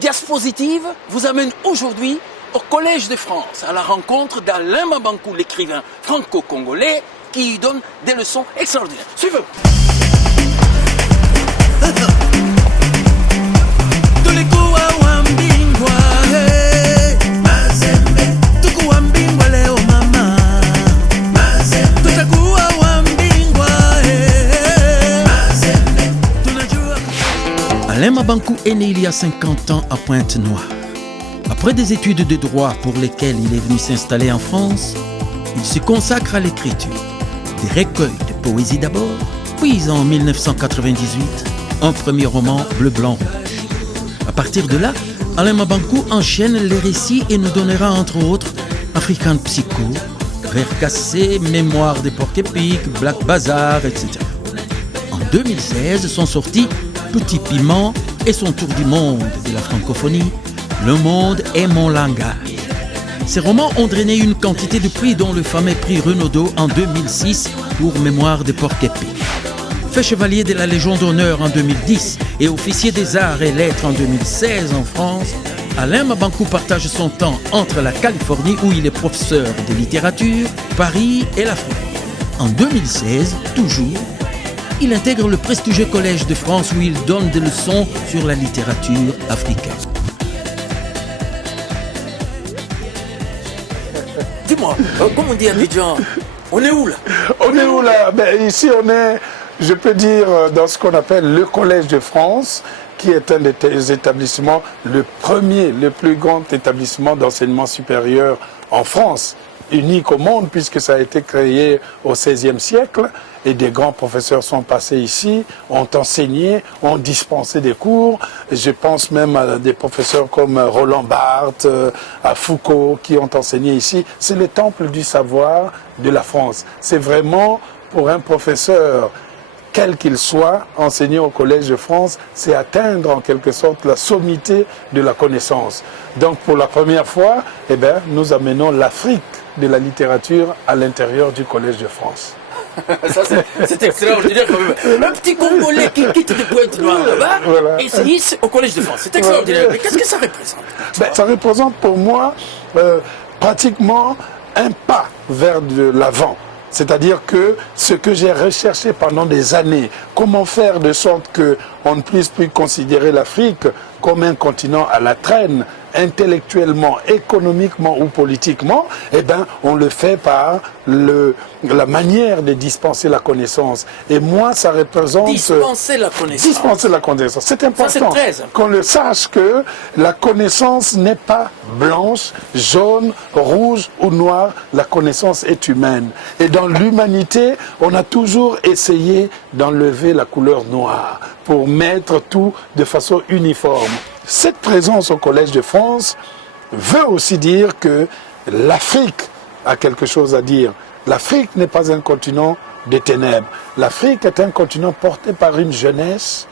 Diaspositive vous amène aujourd'hui au Collège de France à la rencontre d'Alain Mabankou, l'écrivain franco-congolais qui y donne des leçons extraordinaires. Suivez-moi. Alain Mabankou est né il y a 50 ans à Pointe-Noire. Après des études de droit pour lesquelles il est venu s'installer en France, il se consacre à l'écriture. Des recueils de poésie d'abord, puis en 1998, un premier roman Bleu, Blanc, Rouge. À partir de là, Alain Mabankou enchaîne les récits et nous donnera entre autres African Psycho, Rêve cassé, Mémoire des porcs-épics, Black Bazar, etc. En 2016 sont sortis Petit Piment et son tour du monde de la francophonie, Le monde est mon langage. Ces romans ont drainé une quantité de prix dont le fameux prix Renaudot en 2006 pour Mémoire des porcs-épics. Fait chevalier de la Légion d'honneur en 2010 et officier des arts et lettres en 2016 en France, Alain Mabankou partage son temps entre la Californie où il est professeur de littérature, Paris et l'Afrique. En 2016, toujours, il intègre le prestigieux Collège de France où il donne des leçons sur la littérature africaine. Dis-moi, comme on dit à Abidjan, on est où là? On est où là? Ici on est, je peux dire, dans ce qu'on appelle le Collège de France, qui est un des établissements, le premier, le plus grand établissement d'enseignement supérieur en France, unique au monde puisque ça a été créé au XVIe siècle et des grands professeurs sont passés ici, ont enseigné, ont dispensé des cours. Je pense même à des professeurs comme Roland Barthes, à Foucault qui ont enseigné ici. C'est le temple du savoir de la France. C'est vraiment pour un professeur, quel qu'il soit, enseigner au Collège de France, c'est atteindre en quelque sorte la sommité de la connaissance. Donc pour la première fois, nous amenons l'Afrique de la littérature à l'intérieur du Collège de France. Ça, c'est extraordinaire quand même. Un petit Congolais qui quitte de Pointe-Noire là-bas et s'initie au Collège de France. C'est extraordinaire. Mais qu'est-ce que ça représente? Ça représente pour moi pratiquement un pas vers de l'avant. C'est-à-dire que ce que j'ai recherché pendant des années, comment faire de sorte qu'on ne puisse plus considérer l'Afrique comme un continent à la traîne, intellectuellement, économiquement ou politiquement, on le fait par la manière de dispenser la connaissance. Et moi, ça représente... Dispenser la connaissance. Dispenser la connaissance. C'est important qu'on le sache que la connaissance n'est pas blanche, jaune, rouge ou noire. La connaissance est humaine. Et dans l'humanité, on a toujours essayé d'enlever la couleur noire pour mettre tout de façon uniforme. Cette présence au Collège de France veut aussi dire que l'Afrique a quelque chose à dire. L'Afrique n'est pas un continent de ténèbres. L'Afrique est un continent porté par une jeunesse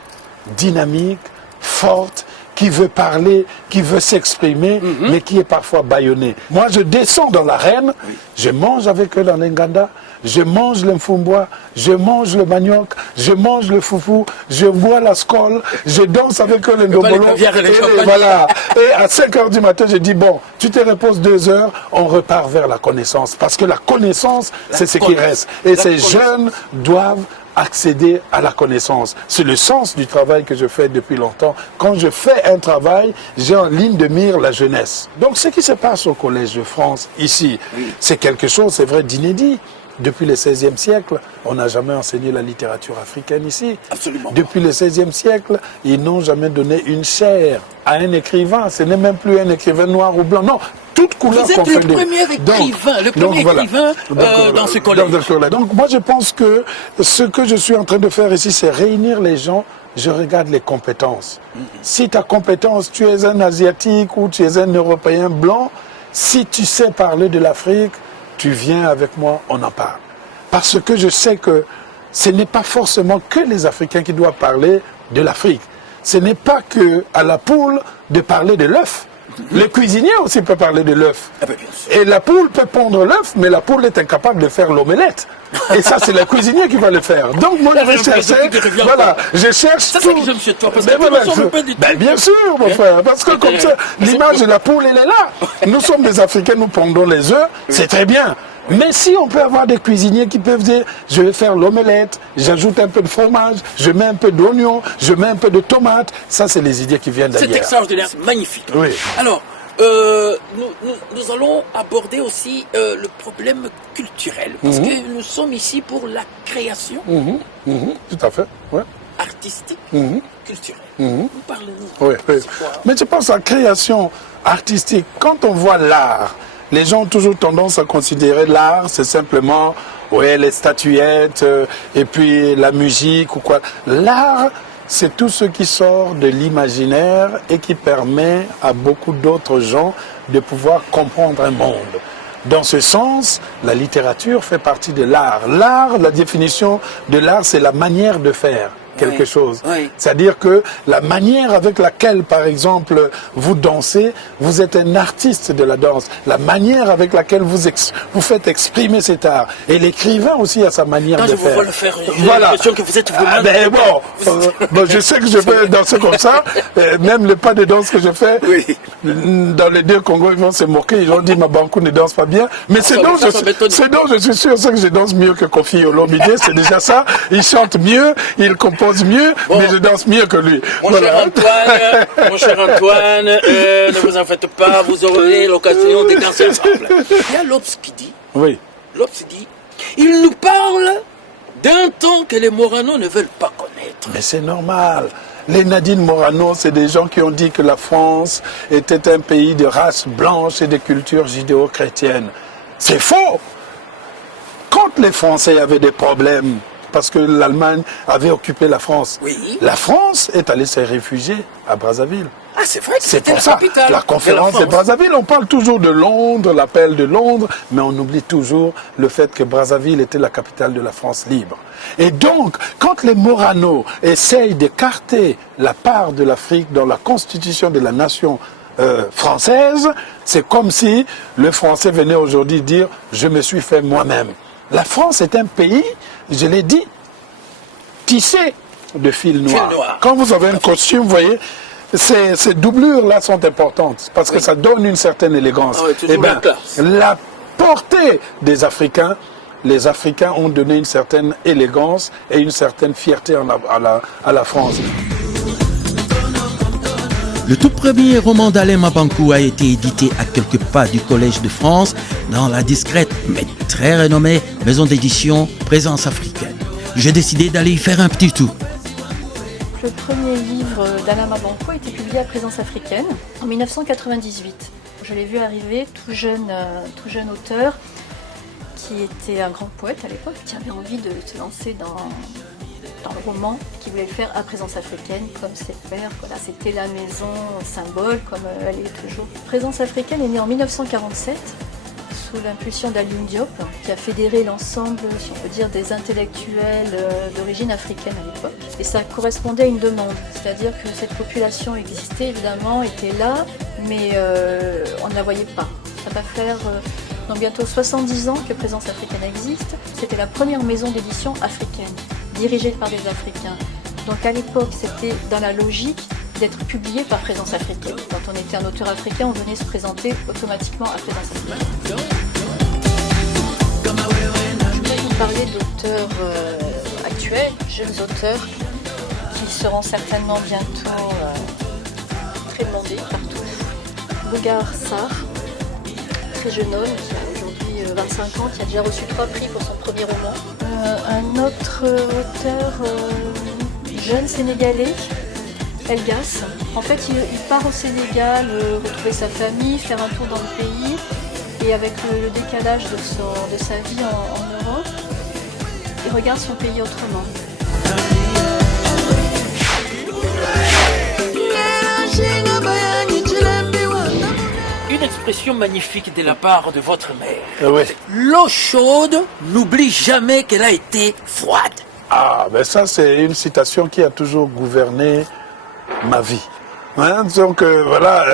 dynamique, forte, qui veut parler, qui veut s'exprimer, mais qui est parfois bâillonnée. Moi, je descends dans l'arène, je mange avec eux dans l'Inganda, je mange le mfumbois, je mange le manioc, je mange le foufou, je bois la skol, je danse avec eux le ndobolo. Et voilà. Et à 5 h du matin, je dis, bon, tu te reposes 2 heures, on repart vers la connaissance. Parce que la connaissance, c'est ce qui reste. Et ces jeunes doivent accéder à la connaissance. C'est le sens du travail que je fais depuis longtemps. Quand je fais un travail, j'ai en ligne de mire la jeunesse. Donc ce qui se passe au Collège de France, ici, c'est quelque chose, c'est vrai, d'inédit. Depuis le XVIe siècle, on n'a jamais enseigné la littérature africaine ici. Absolument. Depuis le XVIe siècle, ils n'ont jamais donné une chaire à un écrivain. Ce n'est même plus un écrivain noir ou blanc. Non, toute couleur confondue. Vous êtes le premier écrivain, dans ce collège. Donc moi je pense que ce que je suis en train de faire ici, c'est réunir les gens. Je regarde les compétences. Si ta compétence, tu es un Asiatique ou tu es un Européen blanc, si tu sais parler de l'Afrique, tu viens avec moi, on en parle. Parce que je sais que ce n'est pas forcément que les Africains qui doivent parler de l'Afrique. Ce n'est pas que à la poule de parler de l'œuf. Le cuisinier aussi peut parler de l'œuf. Ah ben, bien sûr. Et la poule peut pondre l'œuf, mais la poule est incapable de faire l'omelette. Et ça, c'est le cuisinier qui va le faire. Donc moi, je cherchais, voilà, je cherche ça, tout. c'est que j'aime chez toi, parce que voilà, tu ne pas du tout. bien sûr, mon frère, parce que comme ça, l'image de la poule, elle est là. Nous sommes des Africains, nous pondons les œufs, c'est très bien. Mais si on peut avoir des cuisiniers qui peuvent dire, je vais faire l'omelette, j'ajoute un peu de fromage, je mets un peu d'oignon, je mets un peu de tomate, ça, c'est les idées qui viennent d'ailleurs. C'est extraordinaire, c'est magnifique. Oui. Alors, nous allons aborder aussi le problème culturel, parce que nous sommes ici pour la création Tout à fait, ouais. artistique, culturelle. Nous parlons-nous. Oui, oui. Mais je pense à la création artistique. Quand on voit l'art, les gens ont toujours tendance à considérer l'art, c'est simplement les statuettes et puis la musique ou quoi. L'art, c'est tout ce qui sort de l'imaginaire et qui permet à beaucoup d'autres gens de pouvoir comprendre un monde. Dans ce sens, la littérature fait partie de l'art. L'art, la définition de l'art, c'est la manière de faire quelque chose. Oui. C'est-à-dire que la manière avec laquelle, par exemple, vous dansez, vous êtes un artiste de la danse. La manière avec laquelle vous faites exprimer cet art. Et l'écrivain aussi a sa manière de faire. Je vous le faire. J'ai Voilà. l'impression que vous êtes vraiment... Bon, je sais que je peux danser comme ça. Même le pas de danse que je fais, dans les deux Congos, ils vont se moquer. Ils vont dire, ma banco ne danse pas bien. Mais c'est dont je suis sûr, c'est que je danse mieux que Kofi Olomide. C'est déjà ça. Il chante mieux, il compose mieux, mais je danse mieux que lui. Mon cher Antoine, ne vous en faites pas, vous aurez l'occasion de danser ensemble. Il y a Lobs qui dit, il nous parle d'un temps que les Morano ne veulent pas connaître. Mais c'est normal. Les Nadine Morano, c'est des gens qui ont dit que la France était un pays de race blanche et de culture judéo-chrétienne. C'est faux. Quand les Français avaient des problèmes, parce que l'Allemagne avait occupé la France. La France est allée se réfugier à Brazzaville. Ah, c'est vrai que c'est pour ça. La conférence de Brazzaville, on parle toujours de Londres, l'appel de Londres, mais on oublie toujours le fait que Brazzaville était la capitale de la France libre. Et donc, quand les Morano essayent d'écarter la part de l'Afrique dans la constitution de la nation française, c'est comme si le Français venait aujourd'hui dire « je me suis fait moi-même ». La France est un pays, je l'ai dit, tissé de fils noirs. Quand vous avez un costume, vous voyez, ces doublures-là sont importantes parce que ça donne une certaine élégance. Eh bien, la portée des Africains, les Africains ont donné une certaine élégance et une certaine fierté à la France. Le tout premier roman d'Alain Mabankou a été édité à quelques pas du Collège de France dans la discrète mais très renommée maison d'édition Présence Africaine. J'ai décidé d'aller y faire un petit tour. Le premier livre d'Alain Mabankou a été publié à Présence Africaine en 1998. Je l'ai vu arriver, tout jeune auteur, qui était un grand poète à l'époque, qui avait envie de se lancer dans le roman, qui voulait le faire à Présence Africaine, comme ses pairs. Voilà, c'était la maison symbole, comme elle est toujours. Présence Africaine est née en 1947, sous l'impulsion d'Alioune Diop, qui a fédéré l'ensemble, si on peut dire, des intellectuels d'origine africaine à l'époque. Et ça correspondait à une demande, c'est-à-dire que cette population existait, évidemment, était là, mais on ne la voyait pas. Ça va faire donc bientôt 70 ans que Présence Africaine existe. C'était la première maison d'édition africaine, dirigée par des Africains. Donc à l'époque, c'était dans la logique d'être publié par Présence Africaine. Quand on était un auteur africain, on venait se présenter automatiquement à Présence Africaine. Je vais vous parler d'auteurs actuels, jeunes auteurs, qui seront certainement bientôt très demandés partout. Bougar Sarr, très jeune homme, qui a aujourd'hui 25 ans, qui a déjà reçu 3 prix pour son premier roman. Un autre auteur jeune sénégalais, Elgas. En fait, il part au Sénégal, retrouver sa famille, faire un tour dans le pays. Et avec le décalage de sa vie en Europe, il regarde son pays autrement. Une expression magnifique de la part de votre mère. Oui. L'eau chaude n'oublie jamais qu'elle a été froide. Ah, ben ça c'est une citation qui a toujours gouverné ma vie. Hein, donc voilà,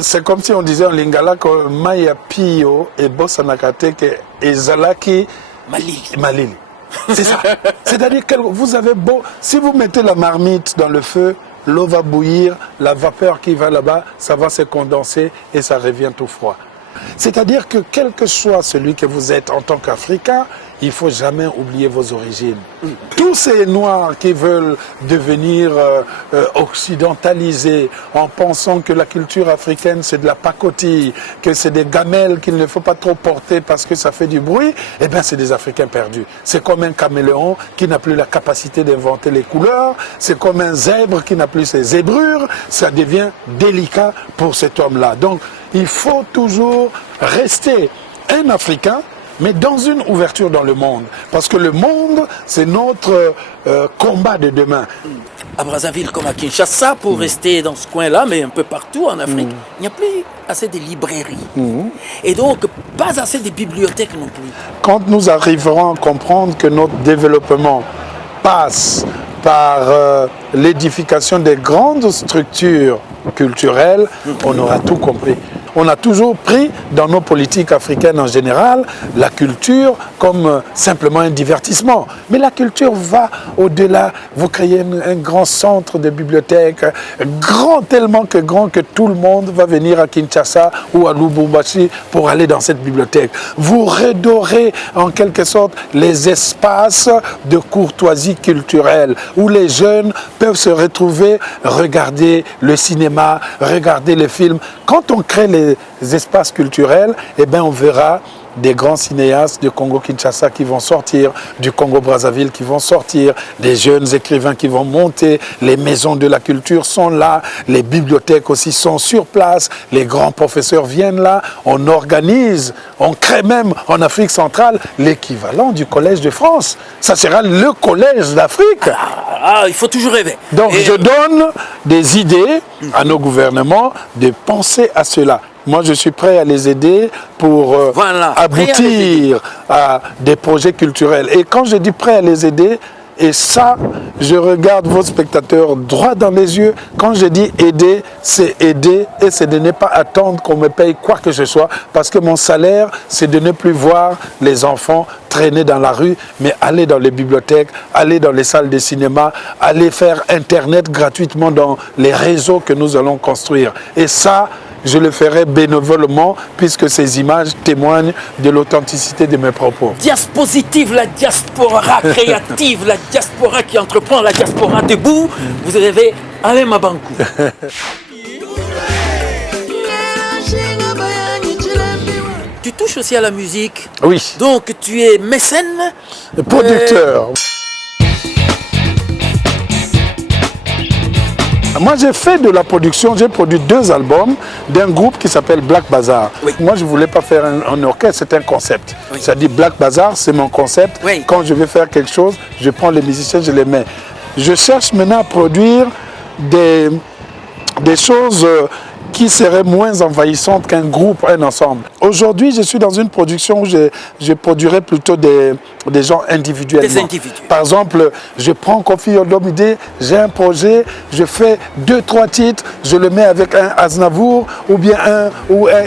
c'est comme si on disait en lingala que Maya Pio et Bossanakate que Ezalaki Malili. C'est ça. C'est-à-dire que vous avez beau, si vous mettez la marmite dans le feu, l'eau va bouillir, la vapeur qui va là-bas, ça va se condenser et ça revient tout froid. C'est-à-dire que quel que soit celui que vous êtes en tant qu'Africain, il ne faut jamais oublier vos origines. Tous ces Noirs qui veulent devenir occidentalisés en pensant que la culture africaine c'est de la pacotille, que c'est des gamelles qu'il ne faut pas trop porter parce que ça fait du bruit, eh bien c'est des Africains perdus. C'est comme un caméléon qui n'a plus la capacité d'inventer les couleurs, c'est comme un zèbre qui n'a plus ses zébrures, ça devient délicat pour cet homme-là. Donc il faut toujours rester un Africain, mais dans une ouverture dans le monde. Parce que le monde, c'est notre combat de demain. À Brazzaville comme à Kinshasa, pour rester dans ce coin-là, mais un peu partout en Afrique, il n'y a plus assez de librairies. Et donc, pas assez de bibliothèques non plus. Quand nous arriverons à comprendre que notre développement passe par l'édification des grandes structures culturelles, on aura tout compris. On a toujours pris dans nos politiques africaines en général la culture comme simplement un divertissement. Mais la culture va au-delà. Vous créez un grand centre de bibliothèque, grand tellement que grand que tout le monde va venir à Kinshasa ou à Lubumbashi pour aller dans cette bibliothèque. Vous redorez en quelque sorte les espaces de courtoisie culturelle où les jeunes peuvent se retrouver, regarder le cinéma, regarder les films. Quand on crée les espaces culturels, eh bien on verra des grands cinéastes du Congo-Kinshasa qui vont sortir, du Congo-Brazzaville qui vont sortir, des jeunes écrivains qui vont monter, les maisons de la culture sont là, les bibliothèques aussi sont sur place, les grands professeurs viennent là, on organise, on crée même en Afrique centrale l'équivalent du Collège de France. Ça sera le Collège d'Afrique. Il faut toujours rêver. Donc je donne des idées à nos gouvernements de penser à cela. Moi, je suis prêt à les aider pour aboutir à des projets culturels. Et quand je dis prêt à les aider, et ça, je regarde vos spectateurs droit dans les yeux. Quand je dis aider, c'est aider et c'est de ne pas attendre qu'on me paye quoi que ce soit. Parce que mon salaire, c'est de ne plus voir les enfants traîner dans la rue, mais aller dans les bibliothèques, aller dans les salles de cinéma, aller faire Internet gratuitement dans les réseaux que nous allons construire. Et ça, je le ferai bénévolement puisque ces images témoignent de l'authenticité de mes propos. Diaspositive, la diaspora créative, la diaspora qui entreprend, la diaspora debout. Vous rêvez Alain Mabankou. Tu touches aussi à la musique. Oui. Donc tu es mécène. Producteur. Moi, j'ai fait de la production, j'ai produit 2 albums d'un groupe qui s'appelle Black Bazaar. Oui. Moi, je ne voulais pas faire un orchestre, c'est un concept. Oui. C'est-à-dire Black Bazaar, c'est mon concept. Oui. Quand je vais faire quelque chose, je prends les musiciens, je les mets. Je cherche maintenant à produire des choses qui seraient moins envahissantes qu'un groupe, un ensemble. Aujourd'hui, je suis dans une production où je produirai plutôt des gens individuellement. Des individus. Par exemple, je prends Koffi Olomide, j'ai un projet, je fais 2-3 titres, je le mets avec un Aznavour ou bien un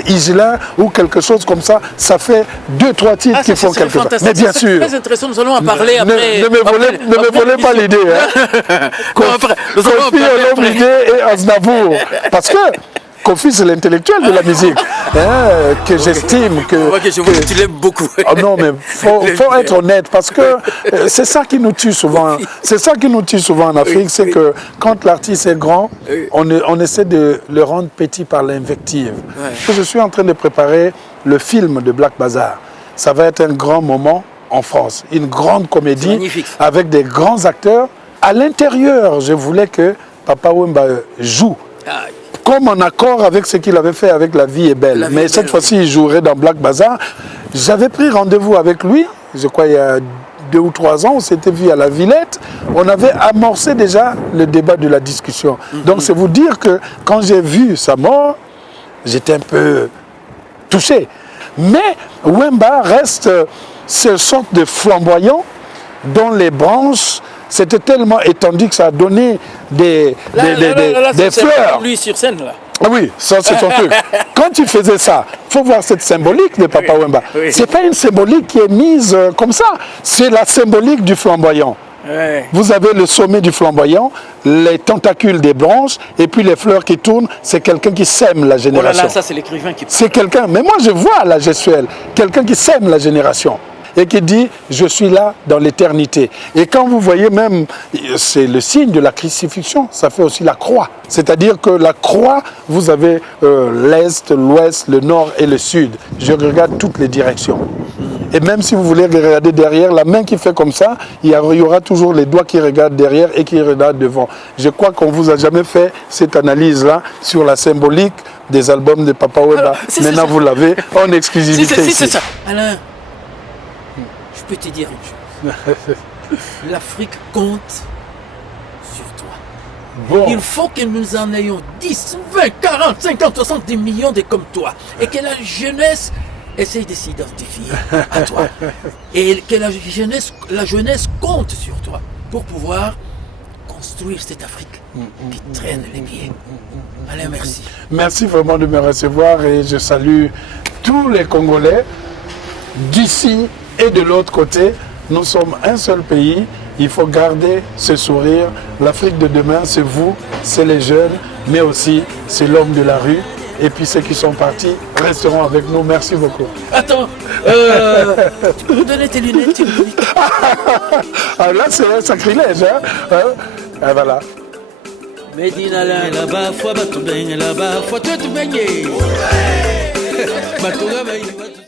Igelin ou quelque chose comme ça. Ça fait 2-3 titres qui font quelque chose. Mais bien sûr. C'est très intéressant, nous allons en parler après. Ne me volez pas l'idée. Hein. Koffi Olomide et Aznavour. Parce que Koffi, c'est l'intellectuel de la musique, que j'estime. Tu l'aimes beaucoup. Non, mais il faut être honnête, parce que c'est ça qui nous tue souvent. C'est ça qui nous tue souvent en Afrique, c'est que quand l'artiste est grand, on essaie de le rendre petit par l'invective. Je suis en train de préparer le film de Black Bazaar. Ça va être un grand moment en France, une grande comédie avec des grands acteurs. À l'intérieur, je voulais que Papa Wemba joue. Comme en accord avec ce qu'il avait fait avec La vie est belle. Mais cette fois-ci, il jouerait dans Black Bazaar. J'avais pris rendez-vous avec lui, je crois il y a 2 ou 3 ans, on s'était vu à la Villette. On avait amorcé déjà le débat de la discussion. Donc c'est vous dire que quand j'ai vu sa mort, j'étais un peu touché. Mais Wemba reste ce sorte de flamboyant dont les branches c'était tellement étendu que ça a donné des fleurs. Lui sur scène, là. Ah oui, ça c'est son truc. Quand tu faisais ça, il faut voir cette symbolique de Papa Wemba. Oui. Ce n'est pas une symbolique qui est mise comme ça. C'est la symbolique du flamboyant. Ouais. Vous avez le sommet du flamboyant, les tentacules des branches, et puis les fleurs qui tournent. C'est quelqu'un qui sème la génération. Oh là là, ça c'est l'écrivain qui... C'est quelqu'un, mais moi je vois la gestuelle, quelqu'un qui sème la génération. Et qui dit, je suis là dans l'éternité. Et quand vous voyez même, c'est le signe de la crucifixion, ça fait aussi la croix. C'est-à-dire que la croix, vous avez l'Est, l'Ouest, le Nord et le Sud. Je regarde toutes les directions. Et même si vous voulez regarder derrière, la main qui fait comme ça, il y aura toujours les doigts qui regardent derrière et qui regardent devant. Je crois qu'on ne vous a jamais fait cette analyse-là sur la symbolique des albums de Papa Wemba. Maintenant, vous l'avez en exclusivité ici. C'est ça. Alain, je peux te dire une chose. L'Afrique compte sur toi. Bon. Il faut que nous en ayons 10, 20, 40, 50, 70 millions de comme toi. Et que la jeunesse essaye de s'identifier à toi. Et que la jeunesse compte sur toi pour pouvoir construire cette Afrique qui traîne les pieds. Alain, merci. Merci vraiment de me recevoir et je salue tous les Congolais d'ici et de l'autre côté. Nous sommes un seul pays. Il faut garder ce sourire. L'Afrique de demain, c'est vous, c'est les jeunes, mais aussi c'est l'homme de la rue. Et puis ceux qui sont partis resteront avec nous. Merci beaucoup. Attends, tu peux me donner tes lunettes, Ah, là, c'est un sacrilège. Hein? Et voilà. Medina là-bas, foi bato bem là-bas, foi tudo bem.